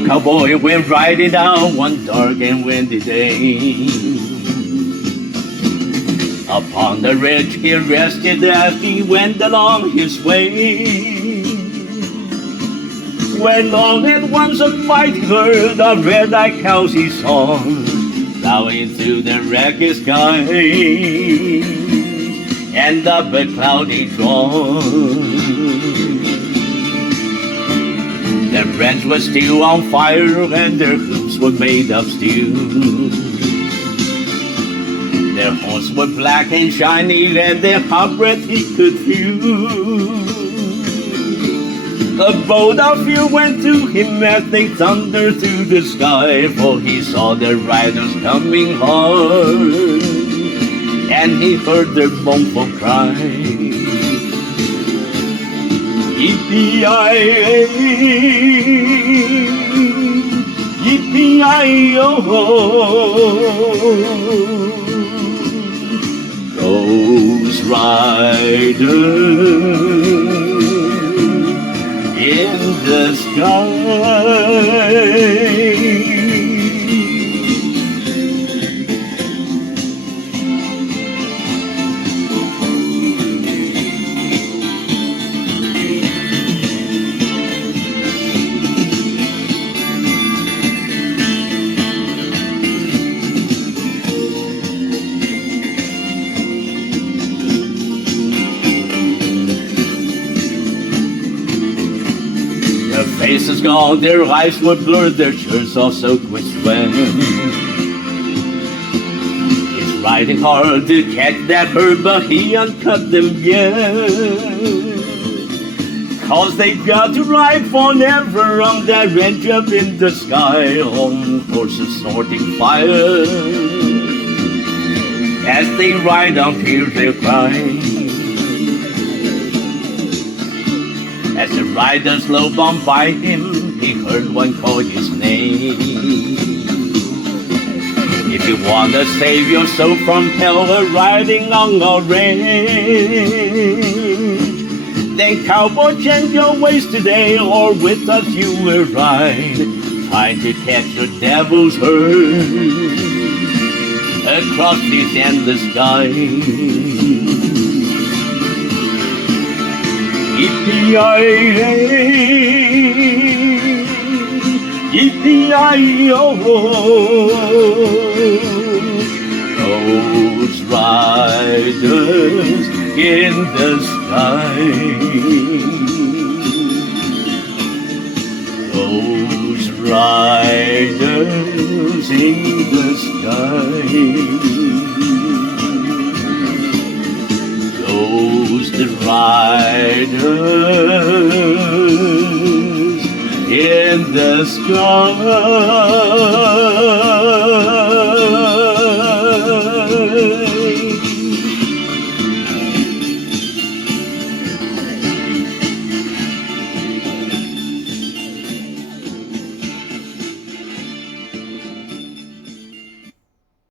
old cowboy went riding down one dark and windy day. Upon the ridge he rested as he went along his way. When all at once a mighty herd of red-eyed cows he saw, plowing through the ragged sky, and up a cloudy dawn. Their brands were still on fire, and their hooves were made of steel. Their horns were black and shiny, and their hot breath he could feel. A bolt of fear went through him as they thundered through the sky, for he saw their riders coming hard, and he heard their mournful cry. Yippee-yi-yi, yippee-yi-yo, Ghost Rider in the sky. Their faces gone, their eyes were blurred, their shirts all soaked with sweat. It's riding hard to catch that herd, but he uncut them yet. 'Cause they've got to ride forever on that ridge up in the sky, on horses snorting fire. As they ride on, hear their cry. As the riders low bound by him, he heard one call his name. If you want to save your soul from hell, riding on a range, then cowboy, change your ways today, or with us you will ride, trying to catch the devil's herd across this endless sky. Yippee-yi-yi, yippee-yi-yo, Ghost Riders in the sky. Ghost Riders in the sky. Ghost Riders in the sky.